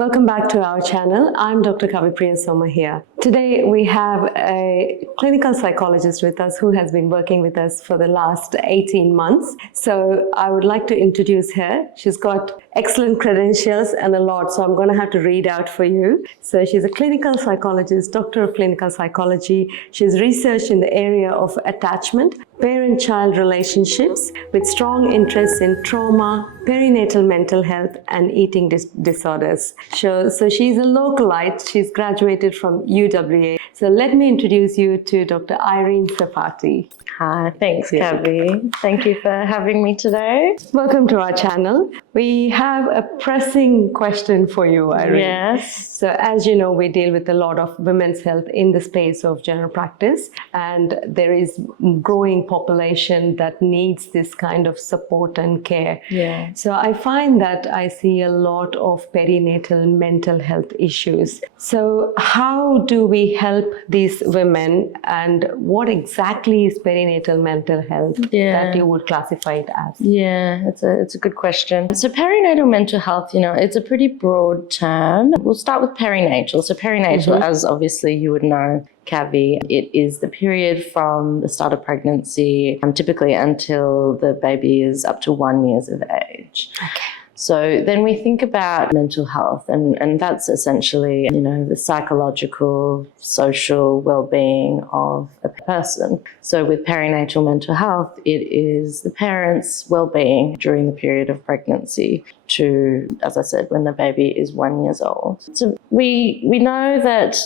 Welcome back to our channel. I'm Dr. Kavipriya Soma here. Today we have a clinical psychologist with us who has been working with us for the last 18 months. So I would like to introduce her. She's got excellent credentials and a lot, so I'm going to have to read out for you. So she's a clinical psychologist, doctor of clinical psychology. She's researched in the area of attachment, parent-child relationships with strong interests in trauma, perinatal mental health and eating disorders. So she's a localite. She's graduated from UWA. So let me introduce you to Dr. Irene Sefarty. Hi, thanks, Kavi. Thank you for having me today. Welcome to our channel. We have a pressing question for you, Irene. Yes. So as you know, we deal with a lot of women's health in the space of general practice, and there is growing population that needs this kind of support and care. Yeah. So I find that I see a lot of perinatal mental health issues. So how do we help these women, and what exactly is perinatal mental health that you would classify it as? Yeah, it's a good question. So perinatal mental health, it's a pretty broad term. We'll start with perinatal. So perinatal, as obviously you would know, Kavi, it is the period from the start of pregnancy, typically until the baby is up to 1 year of age. Okay. So then we think about mental health, and that's essentially, the psychological, social well-being of a person. So with perinatal mental health, it is the parent's well-being during the period of pregnancy to, as I said, when the baby is 1 year old. So we know that,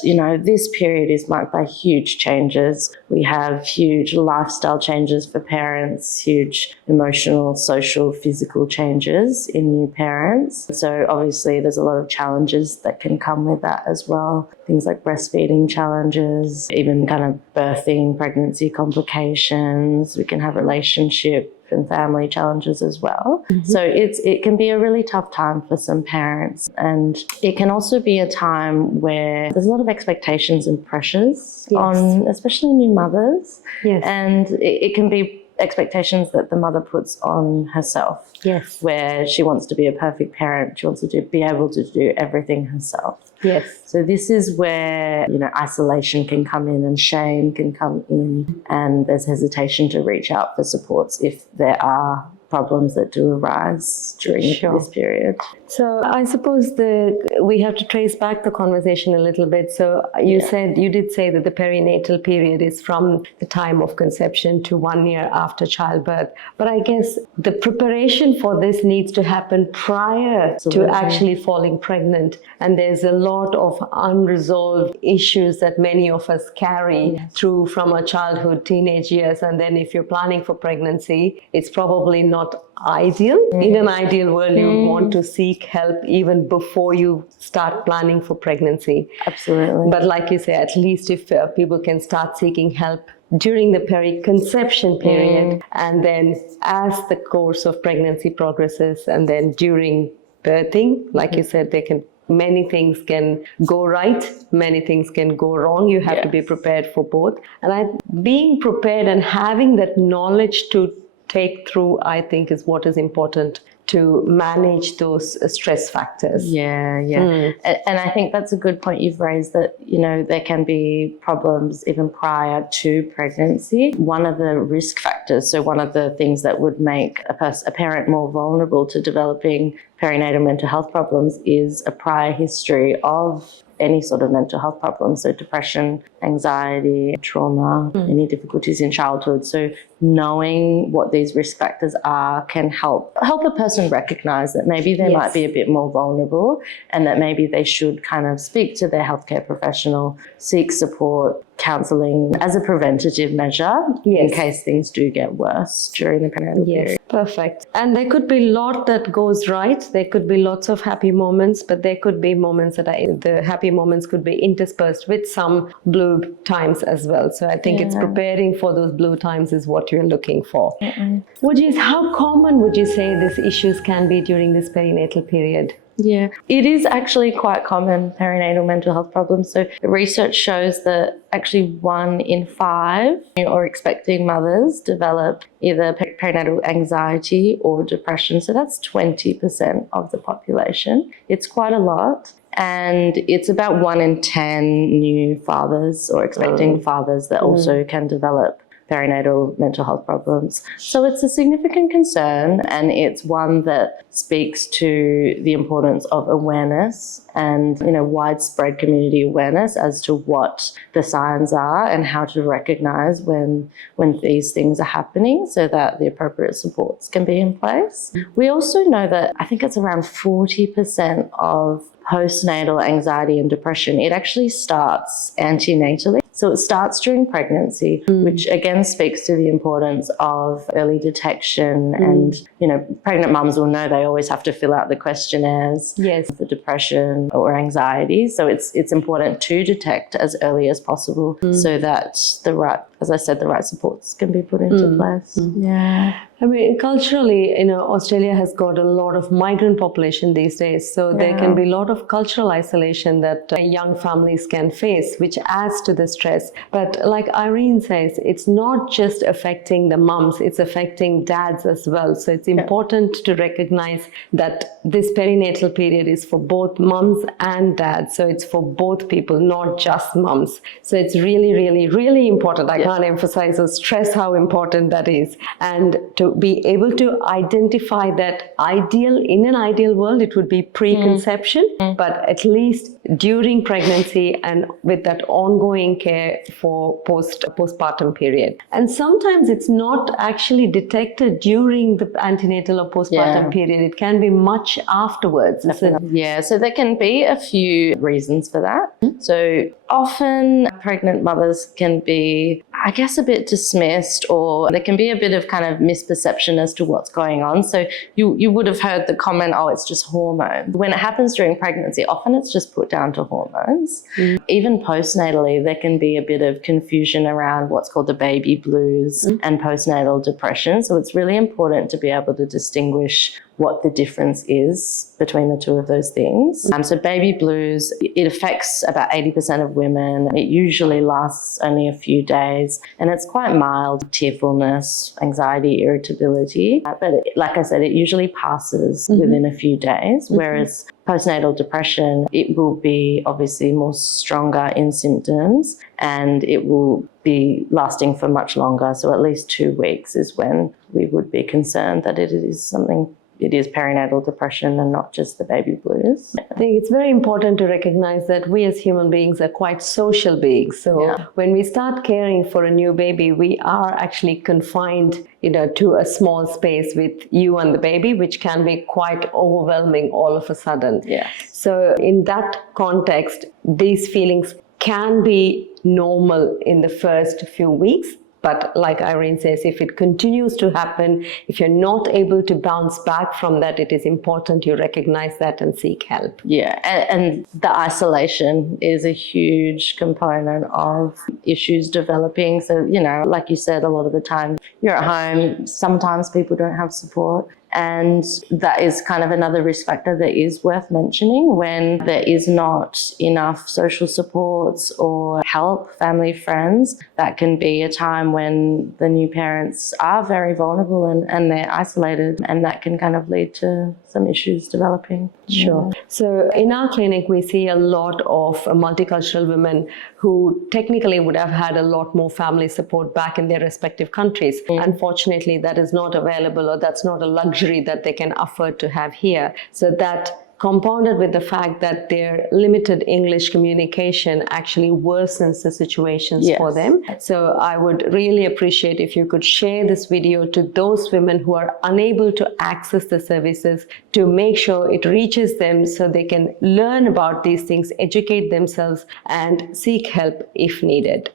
this period is marked by huge changes. We have huge lifestyle changes for parents, huge emotional, social, physical changes in new parents. So obviously there's a lot of challenges that can come with that as well. Things like breastfeeding challenges, even kind of birthing, pregnancy complications. We can have relationship and family challenges as well. So it can be a really tough time for some parents, and it can also be a time where there's a lot of expectations and pressures on especially new mothers. And it can be expectations that the mother puts on herself, where she wants to be a perfect parent, she wants to be able to do everything herself. So this is where, isolation can come in and shame can come in, and there's hesitation to reach out for supports if there are problems that do arise during this period. So I suppose we have to trace back the conversation a little bit. So you did say that the perinatal period is from the time of conception to 1 year after childbirth. But I guess the preparation for this needs to happen prior to actually falling pregnant. And there's a lot of unresolved issues that many of us carry through from our childhood, teenage years. And then if you're planning for pregnancy, it's probably not ideal. In an ideal world, you would want to seek help even before you start planning for pregnancy. Absolutely. But like you say, at least if people can start seeking help during the periconception period, and then as the course of pregnancy progresses, and then during birthing, like you said, many things can go right, many things can go wrong. You have to be prepared for both. And being prepared and having that knowledge to take through, I think, is what is important to manage those stress factors. And I think that's a good point you've raised, that, there can be problems even prior to pregnancy. One of the risk factors, so one of the things that would make a parent more vulnerable to developing perinatal mental health problems is a prior history of any sort of mental health problems, so depression, anxiety, trauma, any difficulties in childhood. So knowing what these risk factors are can help a person recognize that maybe they might be a bit more vulnerable, and that maybe they should kind of speak to their healthcare professional, seek support, counselling as a preventative measure in case things do get worse during the perinatal period. Perfect. And there could be a lot that goes right. There could be lots of happy moments, but there could be moments the happy moments could be interspersed with some blue times as well. So I think it's preparing for those blue times is what you're looking for. How common would you say these issues can be during this perinatal period? Yeah, it is actually quite common, perinatal mental health problems. So the research shows that actually 1 in 5 or expecting mothers develop either perinatal anxiety or depression. So that's 20% of the population. It's quite a lot. And it's about 1 in 10 new fathers or expecting fathers that also can develop perinatal mental health problems. So it's a significant concern, and it's one that speaks to the importance of awareness and, widespread community awareness as to what the signs are and how to recognize when these things are happening so that the appropriate supports can be in place. We also know that I think it's around 40% of postnatal anxiety and depression, it actually starts antenatally. So it starts during pregnancy, which again speaks to the importance of early detection. And, pregnant mums will know they always have to fill out the questionnaires for depression or anxiety. So it's important to detect as early as possible so that the right supports can be put into place. Yeah. I mean, culturally, Australia has got a lot of migrant population these days. So there can be a lot of cultural isolation that young families can face, which adds to the stress. But like Irene says, it's not just affecting the mums, it's affecting dads as well. So it's important to recognize that this perinatal period is for both mums and dads. So it's for both people, not just mums. So it's really, really, really important. I can't emphasize or stress how important that is. And to be able to identify that in an ideal world, it would be preconception, but at least during pregnancy and with that ongoing care for postpartum period. And sometimes it's not actually detected during the antenatal or postpartum period. It can be much afterwards. So there can be a few reasons for that. So often pregnant mothers can be, I guess, a bit dismissed, or there can be a bit of kind of misperception as to what's going on. So you would have heard the comment, oh, it's just hormones. When it happens during pregnancy, often it's just put down to hormones. Even postnatally, there can be a bit of confusion around what's called the baby blues and postnatal depression. So it's really important to be able to distinguish what the difference is between the two of those things. So baby blues, it affects about 80% of women. It usually lasts only a few days, and it's quite mild: tearfulness, anxiety, irritability. But like I said, it usually passes within a few days, whereas postnatal depression, it will be obviously more stronger in symptoms, and it will be lasting for much longer. So at least 2 weeks is when we would be concerned that it is perinatal depression and not just the baby blues. I think it's very important to recognize that we as human beings are quite social beings. So when we start caring for a new baby, we are actually confined, to a small space with you and the baby, which can be quite overwhelming all of a sudden. So in that context, these feelings can be normal in the first few weeks. But like Irene says, if it continues to happen, if you're not able to bounce back from that, it is important you recognize that and seek help. And the isolation is a huge component of issues developing. So, like you said, a lot of the time you're at home, sometimes people don't have support. And that is kind of another risk factor that is worth mentioning. When there is not enough social supports or help, family, friends, that can be a time when the new parents are very vulnerable and they're isolated, and that can kind of lead to some issues developing. Sure. So in our clinic, we see a lot of multicultural women who technically would have had a lot more family support back in their respective countries. Unfortunately, that is not available, or that's not a luxury that they can afford to have here. So that, compounded with the fact that their limited English communication actually worsens the situations for them. So I would really appreciate if you could share this video to those women who are unable to access the services, to make sure it reaches them so they can learn about these things, educate themselves, and seek help if needed.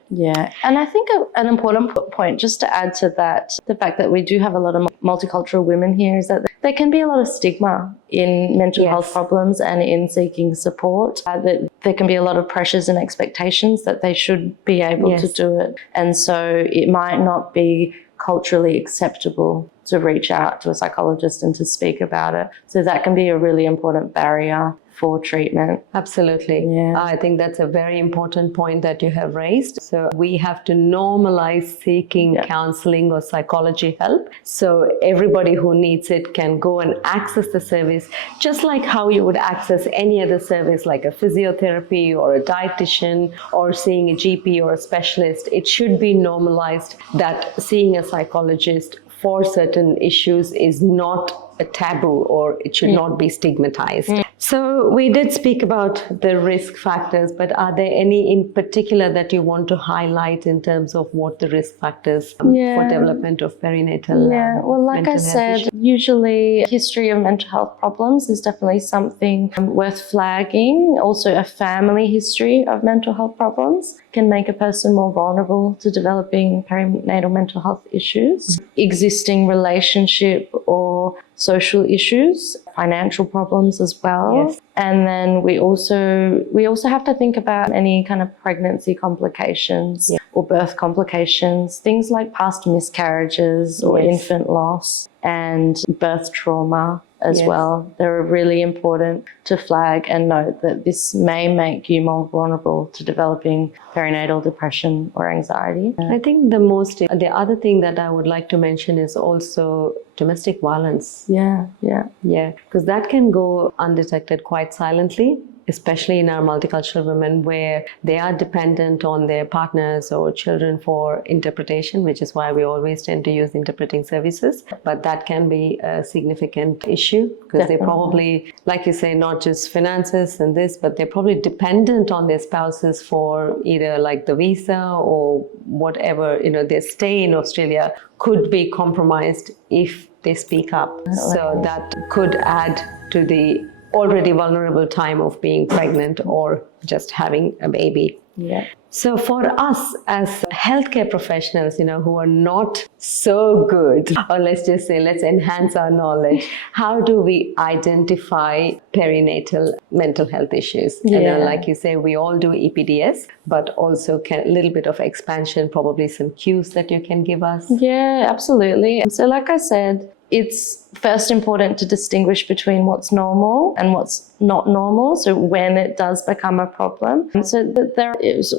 And I think an important point, just to add to that, the fact that we do have a lot of multicultural women here, is that there can be a lot of stigma in mental health problems and in seeking support, that there can be a lot of pressures and expectations that they should be able to do it. And so it might not be culturally acceptable to reach out to a psychologist and to speak about it. So that can be a really important barrier for treatment. Absolutely. Yeah. I think that's a very important point that you have raised. So we have to normalize seeking counseling or psychology help. So everybody who needs it can go and access the service, just like how you would access any other service like a physiotherapy or a dietitian or seeing a GP or a specialist. It should be normalized that seeing a psychologist for certain issues is not a taboo, or it should not be stigmatized. So we did speak about the risk factors, but are there any in particular that you want to highlight in terms of what the risk factors for development of perinatal well, like I mental health said, issues? usually history of mental health problems is definitely something worth flagging. Also, a family history of mental health problems can make a person more vulnerable to developing perinatal mental health issues. Existing relationship or social issues, financial problems as well. Yes. And then we also have to think about any kind of pregnancy complications or birth complications, things like past miscarriages or infant loss and birth trauma as well. They're really important to flag and note that this may make you more vulnerable to developing perinatal depression or anxiety. I think the other thing that I would like to mention is also domestic violence. Yeah, Because that can go undetected quite silently, especially in our multicultural women where they are dependent on their partners or children for interpretation, which is why we always tend to use interpreting services. But that can be a significant issue because they probably, like you say, not just finances and this, but they're probably dependent on their spouses for either like the visa or whatever, their stay in Australia could be compromised if they speak up. So that could add to the already vulnerable time of being pregnant or just having a baby. Yeah. So for us as healthcare professionals, who are not so good, or let's just say, let's enhance our knowledge, how do we identify perinatal mental health issues? Like you say, we all do EPDS, but also a little bit of expansion, probably some cues that you can give us. Yeah, absolutely. So like I said, it's first important to distinguish between what's normal and what's not normal. So when it does become a problem. So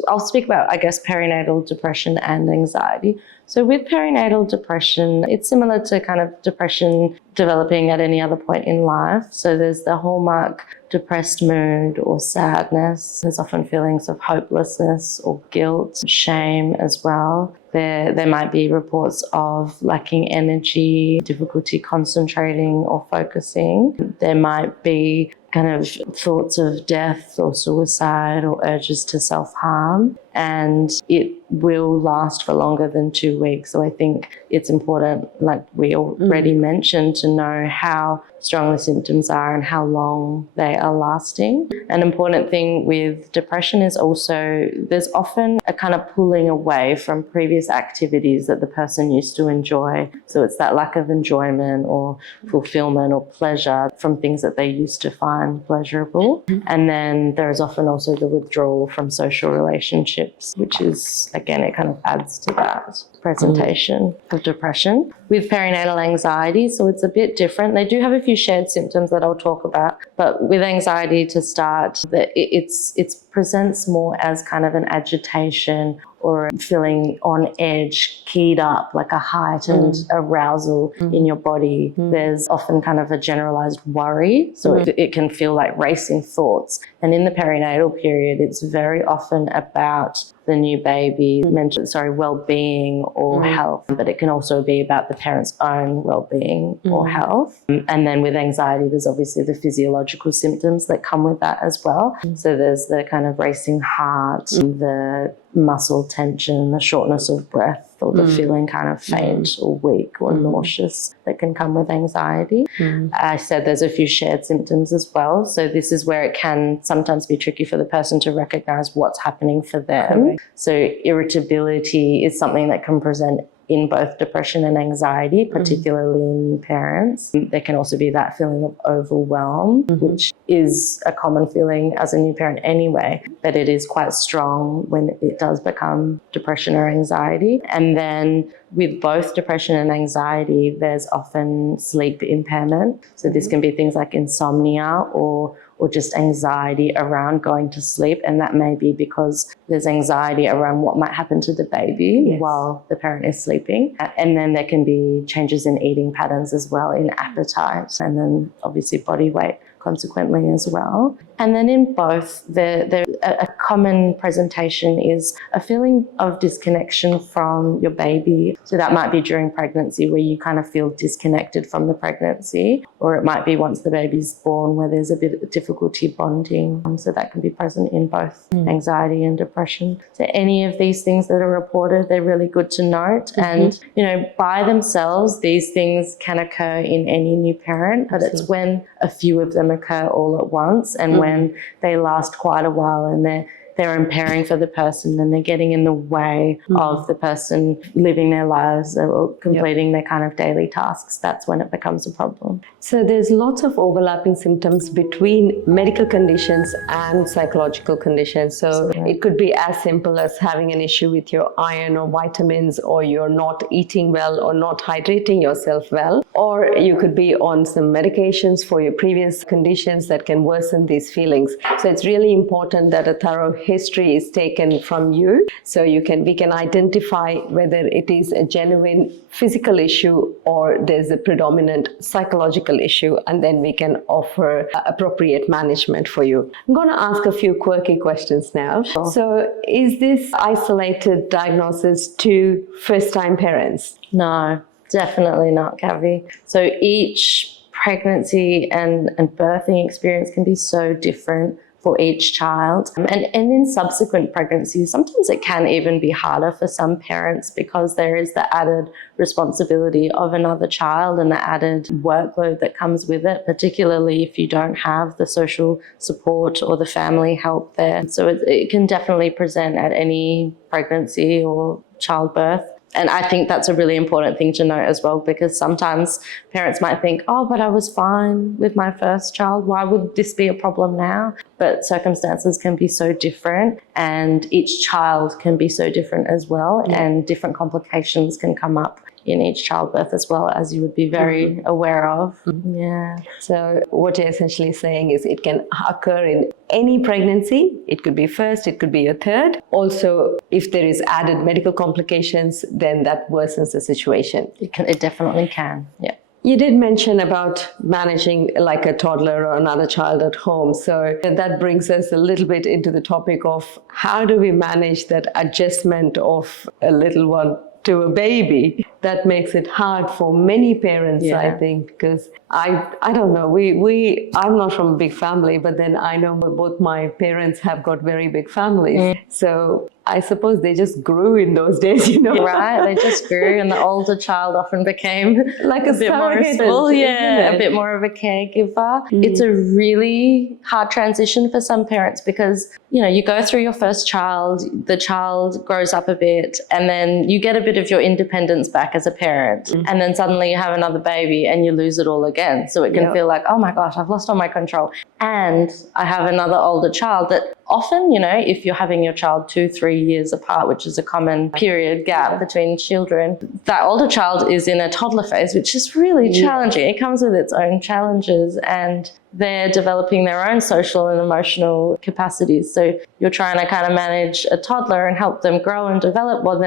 I'll speak about, I guess, perinatal depression and anxiety. So with perinatal depression, it's similar to kind of depression developing at any other point in life. So there's the hallmark depressed mood or sadness. There's often feelings of hopelessness or guilt, shame as well. There might be reports of lacking energy, difficulty concentrating or focusing. There might be kind of thoughts of death or suicide or urges to self-harm, and it will last for longer than 2 weeks. So I think it's important, like we already mentioned, to know how strong the symptoms are and how long they are lasting. An important thing with depression is also there's often a kind of pulling away from previous activities that the person used to enjoy. So it's that lack of enjoyment or fulfillment or pleasure from things that they used to find pleasurable. And then there's often also the withdrawal from social relationships, which is, again, it kind of adds to that presentation of depression. With perinatal anxiety, so it's a bit different. They do have a few shared symptoms that I'll talk about, but with anxiety to start, it presents more as kind of an agitation or feeling on edge, keyed up, like a heightened arousal in your body. There's often kind of a generalized worry, so it can feel like racing thoughts. And in the perinatal period, it's very often about the new baby, well-being or health, but it can also be about the parent's own well-being or health. And then with anxiety, there's obviously the physiological symptoms that come with that as well. So there's the kind of racing heart, the muscle tension, the shortness of breath, or the feeling kind of faint or weak or nauseous that can come with anxiety. I said there's a few shared symptoms as well. So this is where it can sometimes be tricky for the person to recognize what's happening for them. So irritability is something that can present in both depression and anxiety, particularly in new parents. There can also be that feeling of overwhelm, which is a common feeling as a new parent anyway, but it is quite strong when it does become depression or anxiety. And then with both depression and anxiety, there's often sleep impairment. So this can be things like insomnia or or just anxiety around going to sleep. And that may be because there's anxiety around what might happen to the baby while the parent is sleeping. And then there can be changes in eating patterns as well, in appetite, and then obviously body weight consequently as well. And then in both, a common presentation is a feeling of disconnection from your baby. So that might be during pregnancy, where you kind of feel disconnected from the pregnancy, or it might be once the baby's born, where there's a bit of difficulty bonding. So that can be present in both anxiety and depression. So any of these things that are reported, they're really good to note. And, you know, by themselves, these things can occur in any new parent, but it's when a few of them occur all at once, and when they last quite a while, and they're impairing for the person, and they're getting in the way of the person living their lives or completing their kind of daily tasks. That's when it becomes a problem. So there's lots of overlapping symptoms between medical conditions and psychological conditions. So it could be as simple as having an issue with your iron or vitamins, or you're not eating well or not hydrating yourself well, or you could be on some medications for your previous conditions that can worsen these feelings. So it's really important that a thorough history is taken from you, so we can identify whether it is a genuine physical issue or there's a predominant psychological issue, and then we can offer appropriate management for you. I'm going to ask a few quirky questions now. So is this isolated diagnosis to first-time parents? No, definitely not, Kavi. So each pregnancy and birthing experience can be so different for each child. And in subsequent pregnancies, sometimes it can even be harder for some parents, because there is the added responsibility of another child and the added workload that comes with it, particularly if you don't have the social support or the family help there. So it can definitely present at any pregnancy or childbirth. And I think that's a really important thing to note as well, because sometimes parents might think, oh, but I was fine with my first child. Why would this be a problem now? But circumstances can be so different, and each child can be so different as well, and different complications can come up in each childbirth as well, as you would be very aware of. So what you're essentially saying is it can occur in any pregnancy. It could be first, it could be your third. Also, if there is added medical complications, then that worsens the situation. It definitely can, yeah. You did mention about managing like a toddler or another child at home. So that brings us a little bit into the topic of how do we manage that adjustment of a little one to a baby. That makes it hard for many parents, I think, because I don't know, I'm not from a big family, but then I know both my parents have got very big families. So I suppose they just grew in those days, you know. Right, they just grew, and the older child often became like a bit more responsible, a bit more of a caregiver. It's a really hard transition for some parents, because, you know, you go through your first child, the child grows up a bit, and then you get a bit of your independence back as a parent, and then suddenly you have another baby and you lose it all again. So it can feel like, oh my gosh, I've lost all my control. And I have another older child that often, you know, if you're having your child 2-3 years apart, which is a common period gap between children, that older child is in a toddler phase, which is really challenging. It comes with its own challenges, and they're developing their own social and emotional capacities. So you're trying to kind of manage a toddler and help them grow and develop, while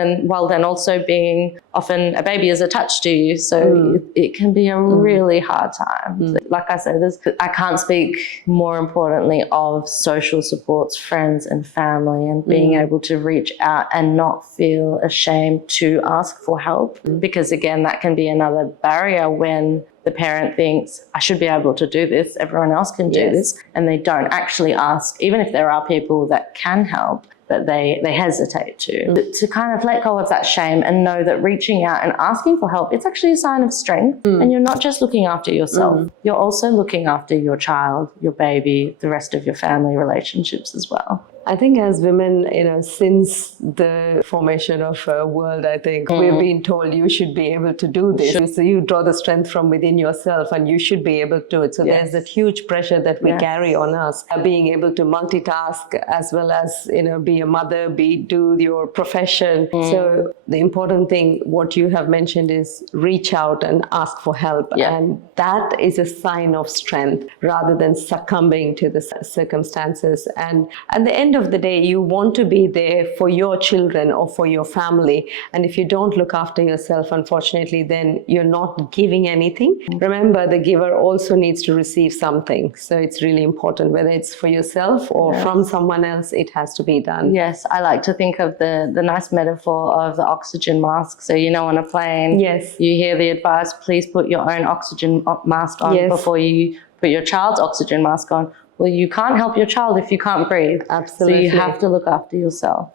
then also being, often a baby is attached to you. So it can be a really hard time. Like I said, I can't speak more importantly of social supports, friends and family, and being able to reach out and not feel ashamed to ask for help. Because again, that can be another barrier when the parent thinks, I should be able to do this, everyone else can do this, and they don't actually ask, even if there are people that can help, but they hesitate to kind of let go of that shame and know that reaching out and asking for help, it's actually a sign of strength. And you're not just looking after yourself, you're also looking after your child, your baby, the rest of your family relationships as well. I think as women, since the formation of world, I think we've been told you should be able to do this. So you draw the strength from within yourself and you should be able to do it. So there's that huge pressure that we carry on us, being able to multitask as well as, be a mother, do your profession. So the important thing, what you have mentioned, is reach out and ask for help. And that is a sign of strength rather than succumbing to the circumstances. And at the end of the day, you want to be there for your children or for your family. And if you don't look after yourself, unfortunately, then you're not giving anything. Remember, the giver also needs to receive something. So it's really important, whether it's for yourself or from someone else, it has to be done. Yes, I like to think of the nice metaphor of the oxygen mask. So, on a plane, you hear the advice, please put your own oxygen mask on before you put your child's oxygen mask on. Well, you can't help your child if you can't breathe. Absolutely. So you have to look after yourself.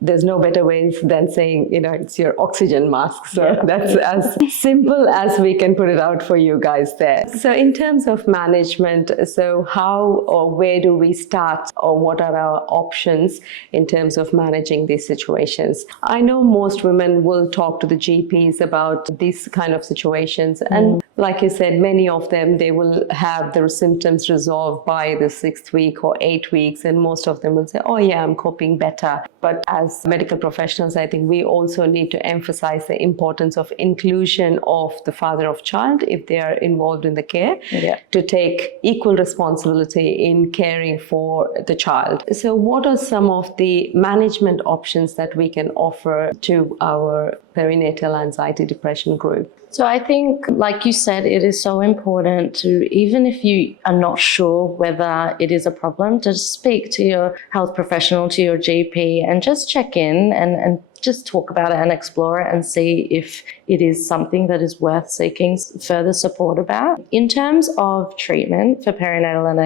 There's no better ways than saying, it's your oxygen mask. So that's as simple as we can put it out for you guys there. So in terms of management, so how or where do we start, or what are our options in terms of managing these situations? I know most women will talk to the GPs about these kind of situations. And like you said, many of them, they will have their symptoms resolved by the 6th week or 8 weeks, and most of them will say, oh yeah, I'm coping better. But as medical professionals, I think we also need to emphasize the importance of inclusion of the father of child, if they are involved in the care, to take equal responsibility in caring for the child. So what are some of the management options that we can offer to our perinatal anxiety depression group? So I think, like you said, it is so important to, even if you are not sure whether it is a problem, to speak to your health professional, to your GP, and just check in and just talk about it and explore it and see if it is something that is worth seeking further support about. In terms of treatment for perinatal and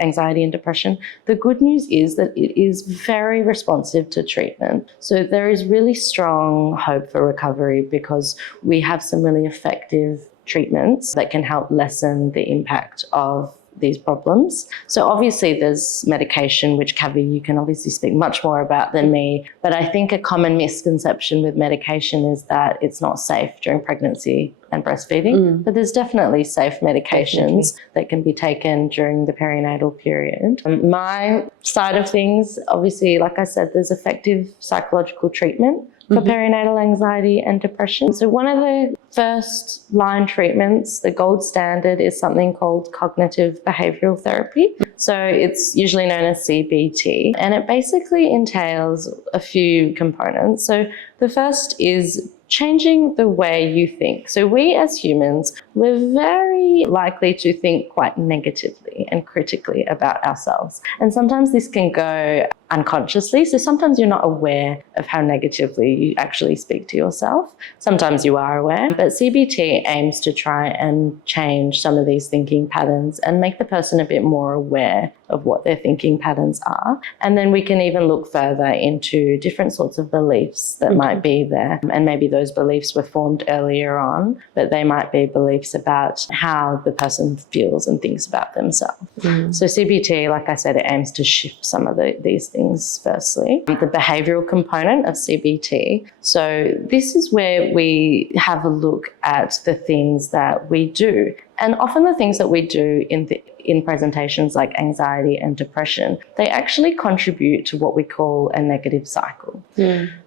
anxiety and depression, the good news is that it is very responsive to treatment. So there is really strong hope for recovery because we have some really effective treatments that can help lessen the impact of these problems. So obviously there's medication, which Kavi, you can obviously speak much more about than me, but I think a common misconception with medication is that it's not safe during pregnancy and breastfeeding, but there's definitely safe medications that can be taken during the perinatal period. My side of things, obviously, like I said, there's effective psychological treatment for perinatal anxiety and depression. So one of the first line treatments, the gold standard, is something called cognitive behavioral therapy. So it's usually known as CBT, and it basically entails a few components. So the first is changing the way you think. So we as humans, we're very likely to think quite negatively and critically about ourselves. And sometimes this can go unconsciously. So sometimes you're not aware of how negatively you actually speak to yourself. Sometimes you are aware, but CBT aims to try and change some of these thinking patterns and make the person a bit more aware of what their thinking patterns are. And then we can even look further into different sorts of beliefs that might be there. And maybe those beliefs were formed earlier on, but they might be beliefs about how the person feels and thinks about themselves. So CBT, like I said, it aims to shift some of these things firstly. The behavioral component of CBT. So this is where we have a look at the things that we do. And often the things that we do in presentations like anxiety and depression, they actually contribute to what we call a negative cycle.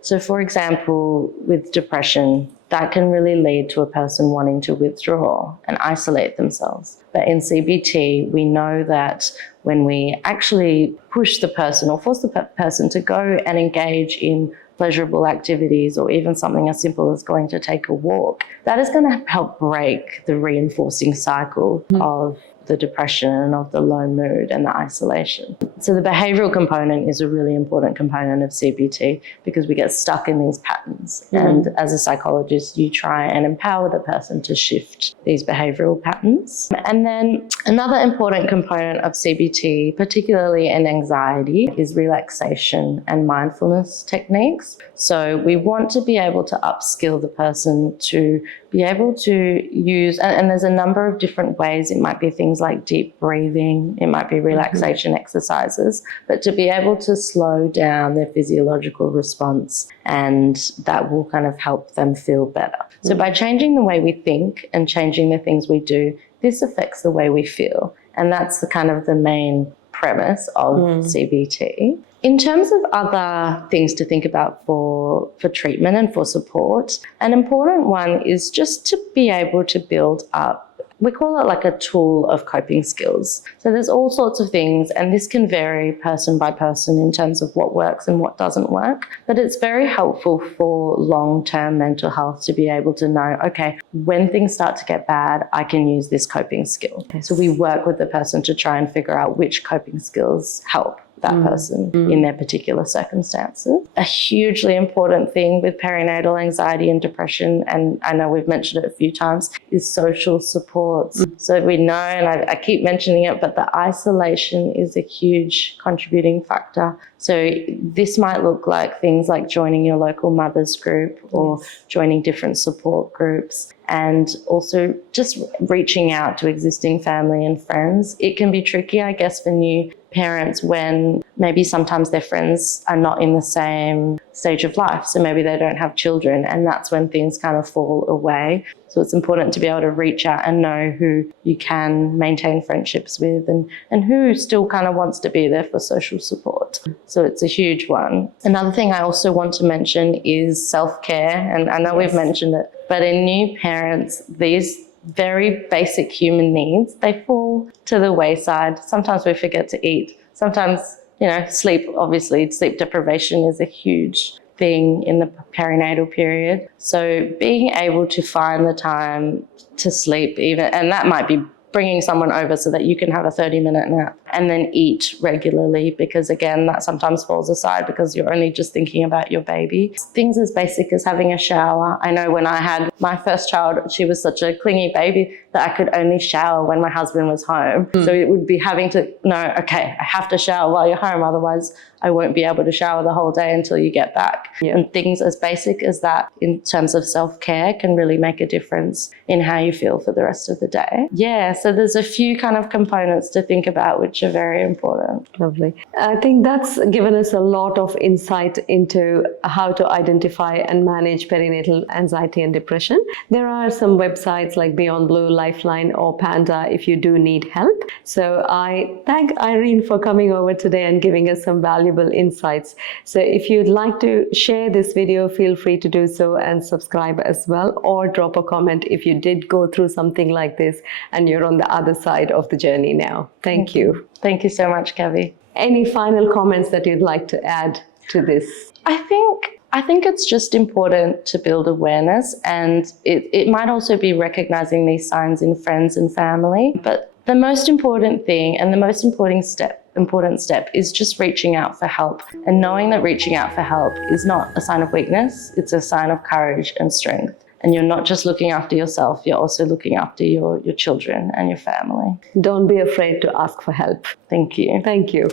So for example, with depression, that can really lead to a person wanting to withdraw and isolate themselves. But in CBT, we know that when we actually push the person or force the person to go and engage in pleasurable activities or even something as simple as going to take a walk, that is going to help break the reinforcing cycle of the depression, of the low mood and the isolation. So the behavioral component is a really important component of CBT because we get stuck in these patterns. And as a psychologist, you try and empower the person to shift these behavioral patterns. And then another important component of CBT, particularly in anxiety, is relaxation and mindfulness techniques. So we want to be able to upskill the person to be able to use, and there's a number of different ways. It might be things like deep breathing, it might be relaxation exercises, but to be able to slow down their physiological response, and that will kind of help them feel better. So by changing the way we think and changing the things we do, this affects the way we feel. And that's the kind of the main premise of CBT. In terms of other things to think about for treatment and for support, an important one is just to be able to build up, we call it like a tool of coping skills. So there's all sorts of things, and this can vary person by person in terms of what works and what doesn't work. But it's very helpful for long-term mental health to be able to know, okay, when things start to get bad, I can use this coping skill. Yes. So we work with the person to try and figure out which coping skills help that person in their particular circumstances. A hugely important thing with perinatal anxiety and depression, and I know we've mentioned it a few times, is social supports. So we know, and I keep mentioning it, but the isolation is a huge contributing factor. So this might look like things like joining your local mothers group or joining different support groups, and also just reaching out to existing family and friends. It can be tricky, I guess, for new parents when maybe sometimes their friends are not in the same stage of life. So maybe they don't have children, and that's when things kind of fall away. So it's important to be able to reach out and know who you can maintain friendships with, and who still kind of wants to be there for social support. So it's a huge one. Another thing I also want to mention is self-care, and I know we've mentioned it, but in new parents, these very basic human needs, they fall to the wayside. Sometimes we forget to eat. Sometimes, sleep, obviously, sleep deprivation is a huge thing in the perinatal period. So being able to find the time to sleep even, and that might be bringing someone over so that you can have a 30-minute nap, and then eat regularly, because again, that sometimes falls aside because you're only just thinking about your baby. Things as basic as having a shower. I know when I had my first child, she was such a clingy baby that I could only shower when my husband was home. So it would be having to know, okay, I have to shower while you're home, otherwise I won't be able to shower the whole day until you get back. And things as basic as that in terms of self-care can really make a difference in how you feel for the rest of the day. So there's a few kind of components to think about which are very important. Lovely. I think that's given us a lot of insight into how to identify and manage perinatal anxiety and depression. There are some websites like Beyond Blue, Lifeline, or Panda if you do need help. So I thank Irene for coming over today and giving us some valuable insights. So if you'd like to share this video, feel free to do so and subscribe as well, or drop a comment if you did go through something like this and you're on the other side of the journey now. Thank you. Thank you so much, Kavi. Any final comments that you'd like to add to this? I think it's just important to build awareness, and it might also be recognizing these signs in friends and family. But the most important thing and the most important step is just reaching out for help, and knowing that reaching out for help is not a sign of weakness, it's a sign of courage and strength. And you're not just looking after yourself, you're also looking after your children and your family. Don't be afraid to ask for help. Thank you. Thank you.